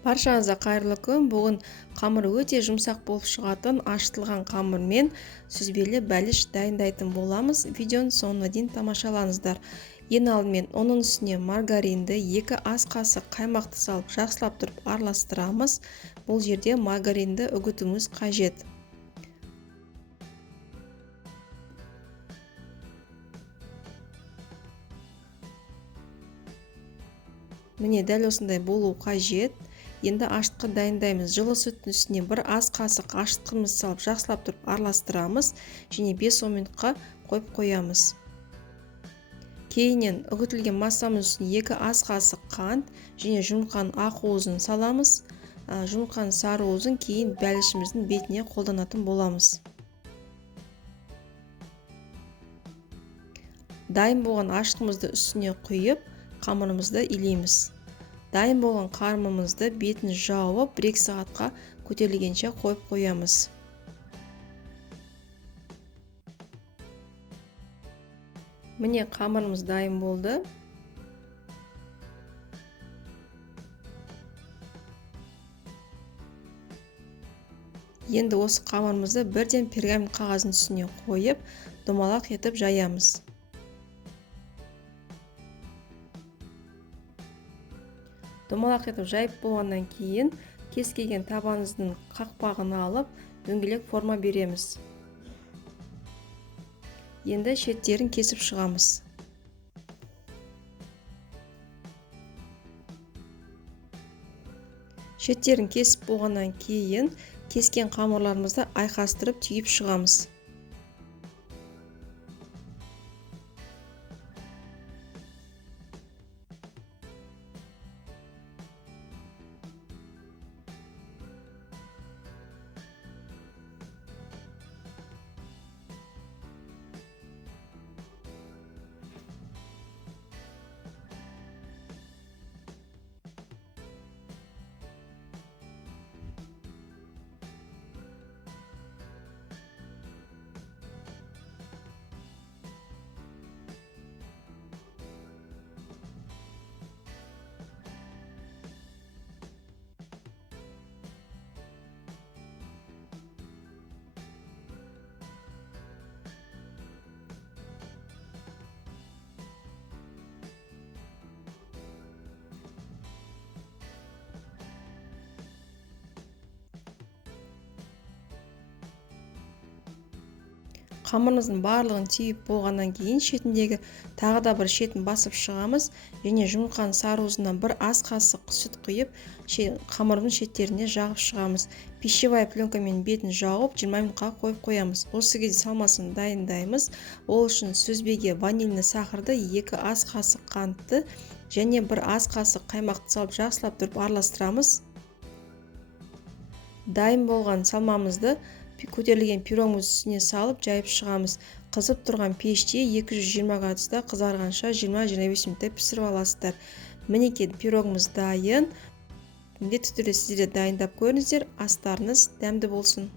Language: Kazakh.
Баршаңызға қайырлы күн. Бүгін қамыр өте жұмсақ болып шығатын ашытылған қамырмен сүзбелі бәліш дайындайтын боламыз. Видеоны соңына дейін тамашалаңыздар. Ең алдымен оның үстіне маргаринді 2 ас қасық қаймақты салып жақсылап тұрып араластырамыз. Бұл жерде маргаринді үгітуіміз қажет. Міне дәл осындай болу қажет. Енді ашытқы дайындаймыз. Жылы сүттің үстіне 1 ас қасық ашытқымызды салып жақсылап тұрып араластырамыз және 5-10 минутқа қойып қоямыз. Кейіннен үгітілген массамыз үстіне 2 ас қасық қант және жұмыртқаның ақ уызын саламыз. Жұмыртқаның сары уызын кейін бәлішіміздің бетіне қолданатын боламыз. Дайын болған ашытқымызды үстіне құйып, қамырымызды илейміз. Дайын болған қарымымызды бетін жауып 1-2 сағатқа көтерілгенше қойып қоямыз. Міне қамырымыз дайын болды. Енді осы қамырымызды бірден пергамент қағаздың үстіне қойып, домалақ етіп жаямыз. Домалақ етіп жайып болғаннан кейін кез келген табаныңыздың қақпағын алып дөңгелек форма береміз. Енді шеттерін кесіп шығамыз. Шеттерін кесіп болғаннан кейін кескен қамырларымызды айқастырып түйіп шығамыз. Қамырымыздың барлығын түйіп болғаннан кейін шетіндегі тағы да бір шетін басып шығамыз және жұмыртқаның сары уызынан 1 ас қасық сүт құйып, қамырдың шеттеріне жағып шығамыз. Пищевая пленкамен бетін жауып 20 минутқа қойып қоямыз. Осы кезде салмасын дайындаймыз. Ол үшін сүзбеге ванильный сахарды 2 ас қасық қантты және 1 ас қасық қаймақты салып жақсылап тұрып араластырамыз. Дайын болған салмамызды көтерілген пирогымыз үстіне салып жайып шығамыз. Қызып тұрған пеште 220 градуста қызарғанша 20-25 минутта пісіріп аласыздар. Мінекей пирогымыз дайын. Міндетті түрде сіздер де дайындап көріңіздер. Астарыңыз дәмді болсын.